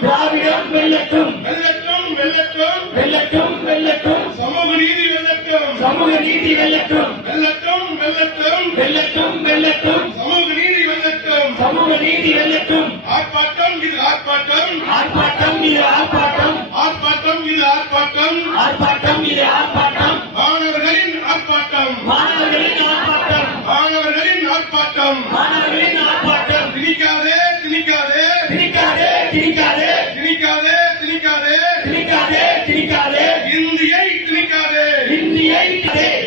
திராவிடம் வெல்லட்டும். வெல்லட்டும் வெல்லட்டும். வெல்லட்டும் வெல்லட்டும். சமூக நீதி வெல்லட்டும். சமூக நீதி வெல்லட்டும். வெல்லட்டும் வெல்லட்டும். வெல்லட்டும் வெல்லட்டும். சமூக நீதி வெல்லட்டும். சமூக நீதி வெல்லட்டும். ஆர்ப்பாட்டம் இது ஆர்ப்பாட்டம். ஆர்ப்பாட்டம் இது ஆர்ப்பாட்டம். ஆர்ப்பாட்டம் இது ஆர்ப்பாட்டம். ஆர்ப்பாட்டம் இது ஆர்ப்பாட்டம். மாணவர்களின் ஆர்ப்பாட்டம். மாணவர்களின் ஆர்ப்பாட்டம். மாணவர்களின் ஆர்ப்பாட்டம். மாணவர்களின் திணிக்காதே திணிக்காதே. திணிக்காதே திணிக்காதே. இந்தியை திணிக்காதே. இந்தியை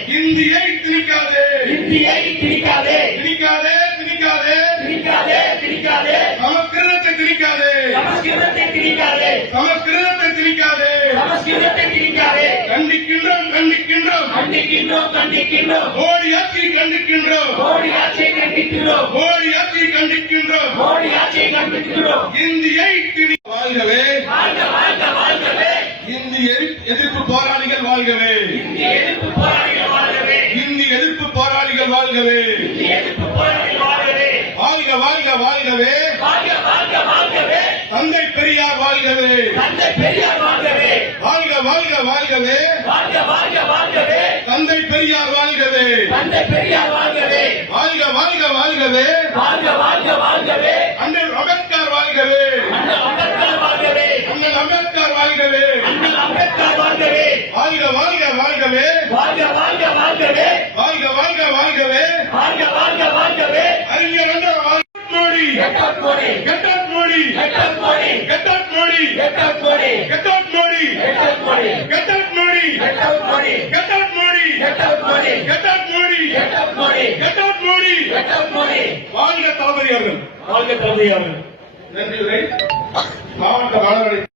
இந்தியை திணிக்காதே. இந்தியை திணிக்காதே. திணிக்காதே திணிக்காதே. திணிக்காதே திணிக்காதே. சமஸ்கிருதத்தை திணிக்காதே. சமஸ்கிருதத்தை திணிக்காதே. சமஸ்கிருதத்தை திணிக்காதே. சமஸ்கிருதத்தை திணிக்காதே. கண்டிக்கின்றோம் கண்டிக்கின்றோம். கண்டிக்கின்றோம் கண்டிக்கின்றோம். மோடி ஆட்சியை கண்டிக்கின்றோம். மோடி ஆட்சியை கண்டிக்கின்றோம். மோடி ஆட்சியை கண்டிக்கின்றோம். மோடி ஆட்சியை கண்டிக்கின்றோம். இந்தியை திணி வாழ்கவே. இந்தி எதிர்ப்பு போராளிகள் வாழ்கவே. இந்தி எதிர்ப்பு போராளிகள் வாழ்கவே. வாழ்க வாழ்க வாழ்கவே. தந்தை பெரியார் வாழ்கவே. வாழ்க வாழ்க வாழ்கவே. தந்தை பெரியார் வாழ்கவே. வாழ்க வாழ்க வாழ்கவே. வாழ்க வாழ்க வாழ்கவே வாழ்க வாழ்க வாழ்கவே வாழ்க வாழ்க வாழ்கவே வாழ்க வாழ்க வாழ்கவே அறிஞர் வாழ்க மோடி கோடி கெட் அவுட் மோடி கோடி கெட் அவுட் மோடி கோடி கெட் அவுட் மோடி கோடி கெட் அவுட் மோடி கோடி கெட் அவுட் மோடி கோடி கெட் அவுட் மோடி கோடி கெட் அவுட் மோடி கோடி வாழ்க தளபதி அவர்கள் வாழ்க தந்தை அவர்கள் நன்றி மாவட்ட மாணவர்கள்